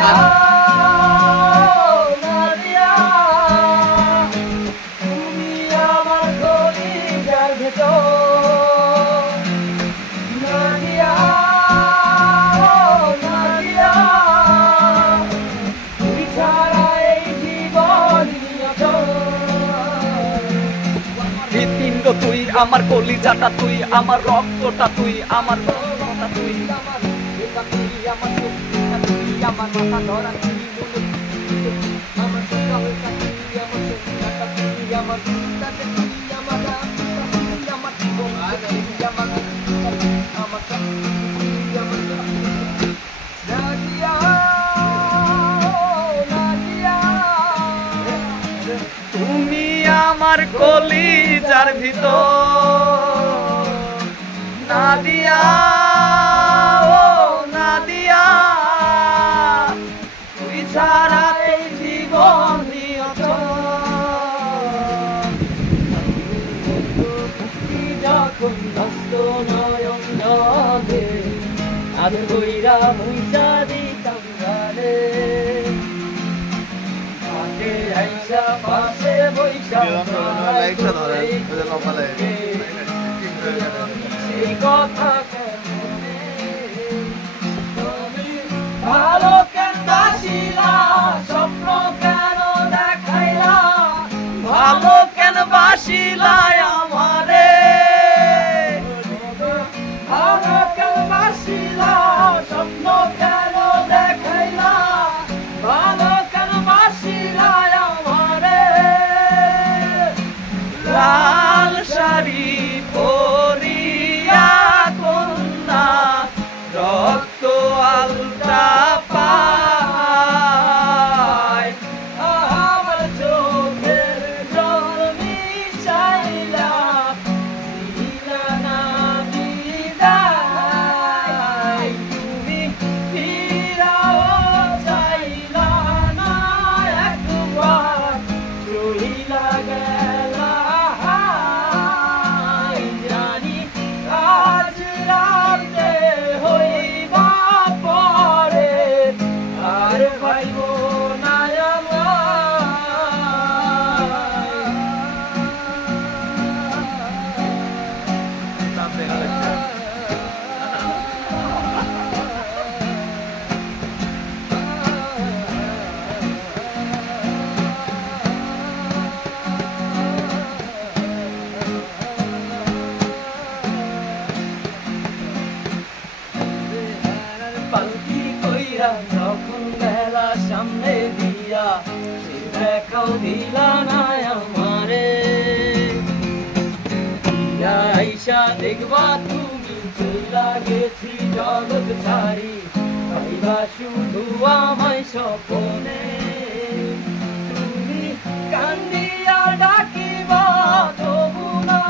নাদিয়া নাদিয়া তুমি আমার কলিজার ভেতর নাদিয়া নাদিয়া তুই ছাড়া এই জীবন হৃৎপিণ্ড তুই আমার কলিজাটা তুই আমার রক্তটা তুই আমার রক্তটা তুই আমার আমার আমার মাথা ধরা তুই আমার সকালটা তুই আমার সকালটা তুই আমার চিন্তাটা তুই আমার তুই আমার জীবন তুই আমার আমার নাদিয়া নাদিয়া তুমি আমার কলিজার ভিতর নাদিয়া ও নাদিয়া তুই ছাড়া এই জীবন যখন ব্যস্ত নয়ন জলে আদর কইরা মুইসা দিতাম গানে পাশে আইসা পাশে বৈশা সেই কথা ভালো কেন বাসিলা স্বপ্ন কেন দেখাইলা ভালো কেন বাসিলা আমারে ভালো কেন বাসিলা স্বপ্ন কেন দেখাইলা ভালো কেন বাসিলা আমারে লাল শাড়ি পরিয়া কন্যা রক্ত আলতা পায় আমার চোখের জল মিশাইলা দিলা না বিদায় তুমি ফিরাও চাইলা না একবার চলিলা গেলা জানি আজ রাতে হইবা পরে আর ভাইব না পালকি কইরা যখন বেলা সামনে দিয়া সে দেখাও দিলা না আমারে আইসা দেখবা তুমি চইলা গেছি জগৎ ছাড়ি পাইবা শুধু আমায় স্বপনে তুমি কান্দিয়া ডাকিবা তবু না